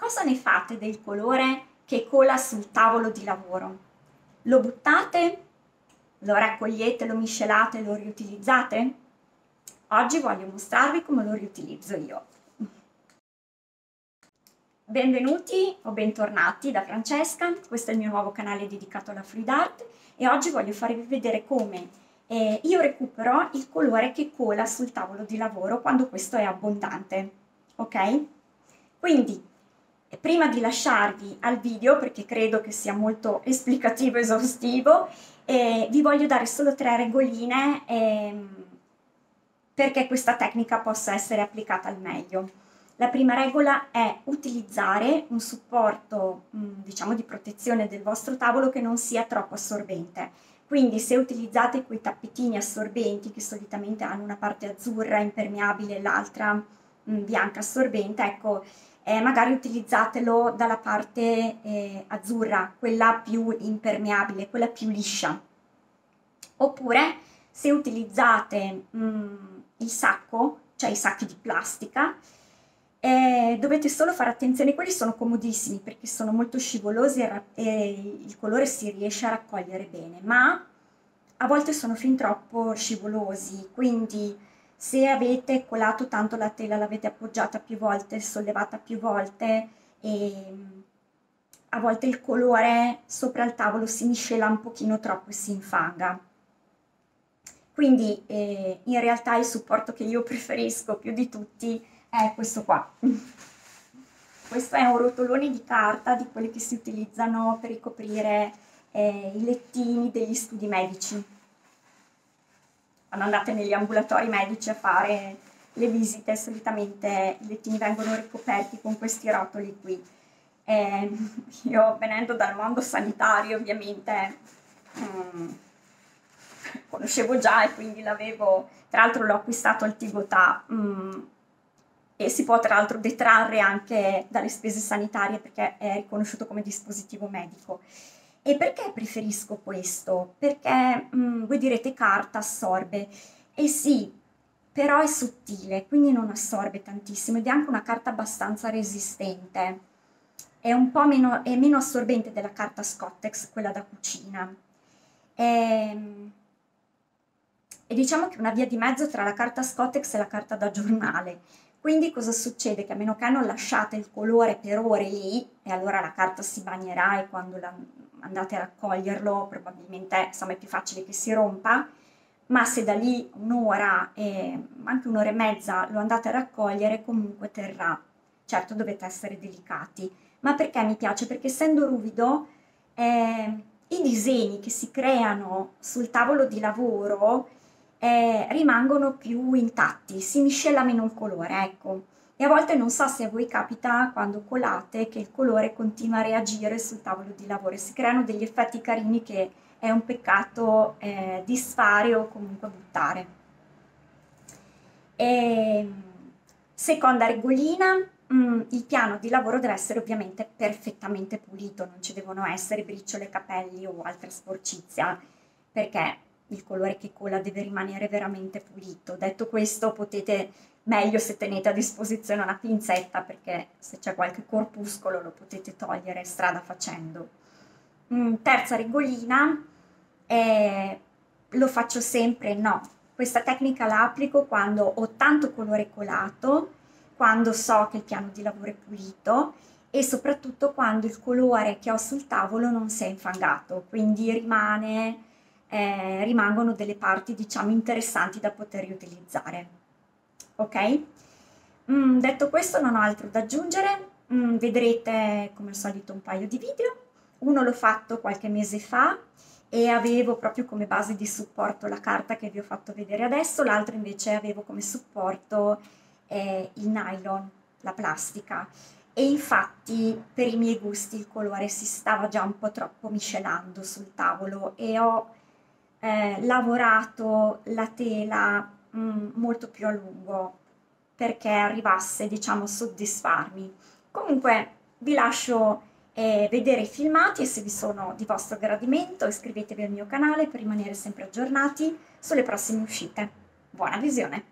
Cosa ne fate del colore che cola sul tavolo di lavoro? Lo buttate? Lo raccogliete, lo miscelate, lo riutilizzate? Oggi voglio mostrarvi come lo riutilizzo io. Benvenuti o bentornati da Francesca, questo è il mio nuovo canale dedicato alla Fluid Art e oggi voglio farvi vedere come io recupero il colore che cola sul tavolo di lavoro quando questo è abbondante, ok? Quindi, prima di lasciarvi al video, perché credo che sia molto esplicativo e esaustivo, vi voglio dare solo 3 regoline perché questa tecnica possa essere applicata al meglio. La prima regola è utilizzare un supporto, diciamo, di protezione del vostro tavolo che non sia troppo assorbente. Quindi se utilizzate quei tappetini assorbenti che solitamente hanno una parte azzurra impermeabile e l'altra bianca assorbente, ecco, magari utilizzatelo dalla parte azzurra, quella più impermeabile, quella più liscia. Oppure se utilizzate il sacco, cioè i sacchi di plastica, dovete solo fare attenzione, quelli sono comodissimi perché sono molto scivolosi e il colore si riesce a raccogliere bene, ma a volte sono fin troppo scivolosi, quindi se avete colato tanto la tela, l'avete appoggiata più volte, sollevata più volte, e a volte il colore sopra il tavolo si miscela un pochino troppo e si infanga. Quindi in realtà il supporto che io preferisco più di tutti è questo qua. Questo è un rotolone di carta, di quelli che si utilizzano per ricoprire i lettini degli studi medici. Quando andate negli ambulatori medici a fare le visite, solitamente i lettini vengono ricoperti con questi rotoli qui. Io, venendo dal mondo sanitario, ovviamente conoscevo già e quindi l'avevo, tra l'altro l'ho acquistato al Tigotà, e si può tra l'altro detrarre anche dalle spese sanitarie perché è riconosciuto come dispositivo medico. E perché preferisco questo? Perché voi direte carta assorbe, e sì, però è sottile, quindi non assorbe tantissimo ed è anche una carta abbastanza resistente. È un po' meno, è meno assorbente della carta Scottex, quella da cucina. E diciamo che è una via di mezzo tra la carta Scottex e la carta da giornale. Quindi cosa succede? Che a meno che non lasciate il colore per ore lì, e allora la carta si bagnerà e quando andate a raccoglierlo probabilmente insomma, è più facile che si rompa, ma se da lì un'ora, anche un'ora e mezza lo andate a raccogliere comunque terrà. Certo dovete essere delicati. Ma perché mi piace? Perché essendo ruvido, i disegni che si creano sul tavolo di lavoro rimangono più intatti, si miscela meno il colore, ecco. E a volte non so se a voi capita quando colate che il colore continua a reagire sul tavolo di lavoro e si creano degli effetti carini che è un peccato disfare o comunque buttare. E, seconda regolina, il piano di lavoro deve essere ovviamente perfettamente pulito, non ci devono essere briciole, capelli o altra sporcizia, perché il colore che cola deve rimanere veramente pulito. Detto questo, potete, meglio se tenete a disposizione una pinzetta, perché se c'è qualche corpuscolo lo potete togliere strada facendo. Terza regolina, lo faccio sempre, no, questa tecnica la applico quando ho tanto colore colato, quando so che il piano di lavoro è pulito e soprattutto quando il colore che ho sul tavolo non si è infangato, quindi rimangono delle parti, diciamo, interessanti da poter riutilizzare. Ok? Detto questo non ho altro da aggiungere, vedrete come al solito un paio di video, uno l'ho fatto qualche mese fa e avevo proprio come base di supporto la carta che vi ho fatto vedere adesso, l'altro invece avevo come supporto il nylon, la plastica, e infatti per i miei gusti il colore si stava già un po' troppo miscelando sul tavolo e ho lavorato la tela molto più a lungo perché arrivasse, diciamo, a soddisfarmi. Comunque vi lascio vedere i filmati e se vi sono di vostro gradimento iscrivetevi al mio canale per rimanere sempre aggiornati sulle prossime uscite. Buona visione!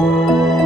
Thank you.